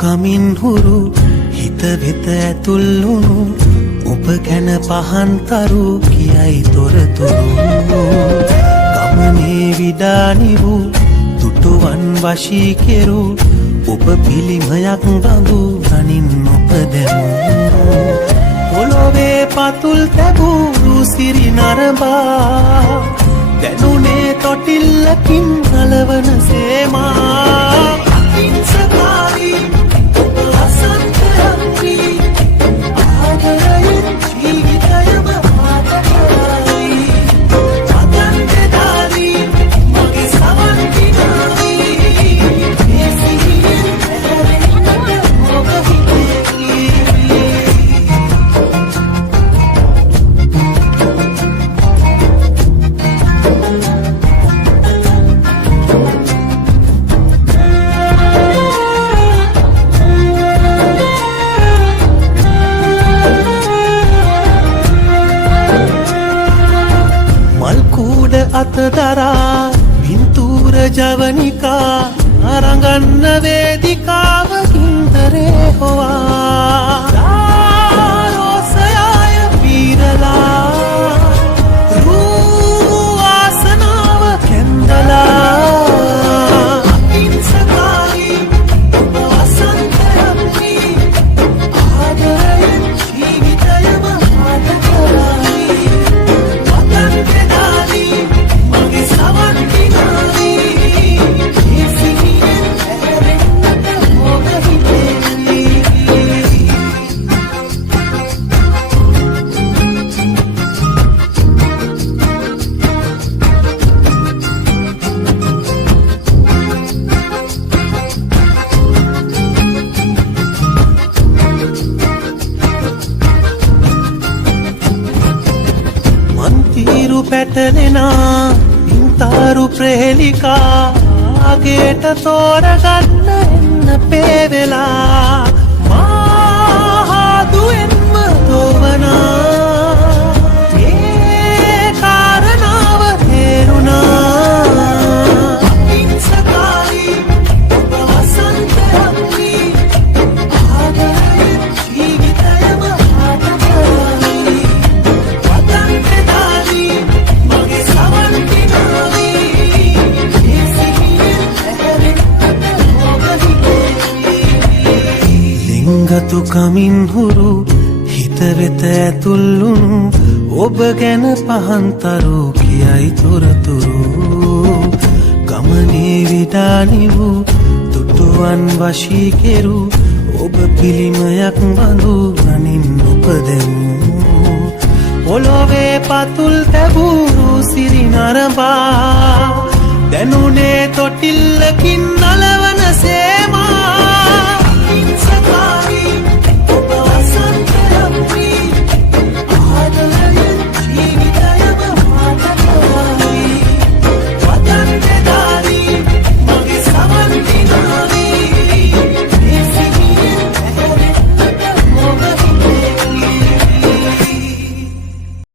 කමින් හුරු හිත වෙත ඇතුල්ලුණු ඔබ ගැන පහන්තරු කියයි තොරතුරු ගමනේ විඩානි වූ දුටුවන් වශී කෙරු ඔබ පිළිමයක් බඳු ගනින් ඔබ දැමු පොළොවේ පතුල් තැබූ සිරි නරඹා දැනුනේ තොටිල්ලකින් නලවන සේමා අහිංසකාරී ඔබ අසන්තරම්වි ආදරයෙන් ජීවිතයම ආදරයි අදන්තදාරී මගේ සවන් දිනාවී මේ සිහියෙන් ඇලෙන්නට ඔබ හිතේ අතදරා පින්තූර ජවනිකා අරගන්න වේදිකාව කින්දරේ හොවා රෝසයාය පීරලා රූ ආසනාව කැන්දලා අහිංසකාරී ඔබ වසන්තයම්වි ආදරයෙන් ජීවිතයම ආදරයි වදන්තදාරී මගේ සවන් දිනාවී මේ සිහියෙන් ඇලෙන්නට ඔබ හිතේ මන්තිරු පැටලෙනා පින්තාරු ප්‍රහෙලිකා ආගේට තෝරගන්න එන්න පේවෙලා මාහාදුවෙන්ම තෝවනා ඒ කාරණාව තේරුණා අහිංසකාරී ඔබ වසන්තයම්වි ආදරයෙන් ජීවිතයම ආදරයි වදන්තදාරී මගේ සවන් දිනාවී මේ සිහියෙන් ඇලෙන්නට ඔබ හිතේ ලිංගතු කමින් හුරු හිත වෙත ඇතුල්ලුණු ඔබ ගැන පහන්තරු කියයි තොරතුරු ගමනේ විඩානි වූ දුටුවන් වශී කෙරු ඔබ පිළිමයක් බඳු ගනින් ඔබ දැමු පොළොවේ පතුල් තැබූ සිරි නරඹා දැනුනේ තොටිල්ලකින් නලවන සේ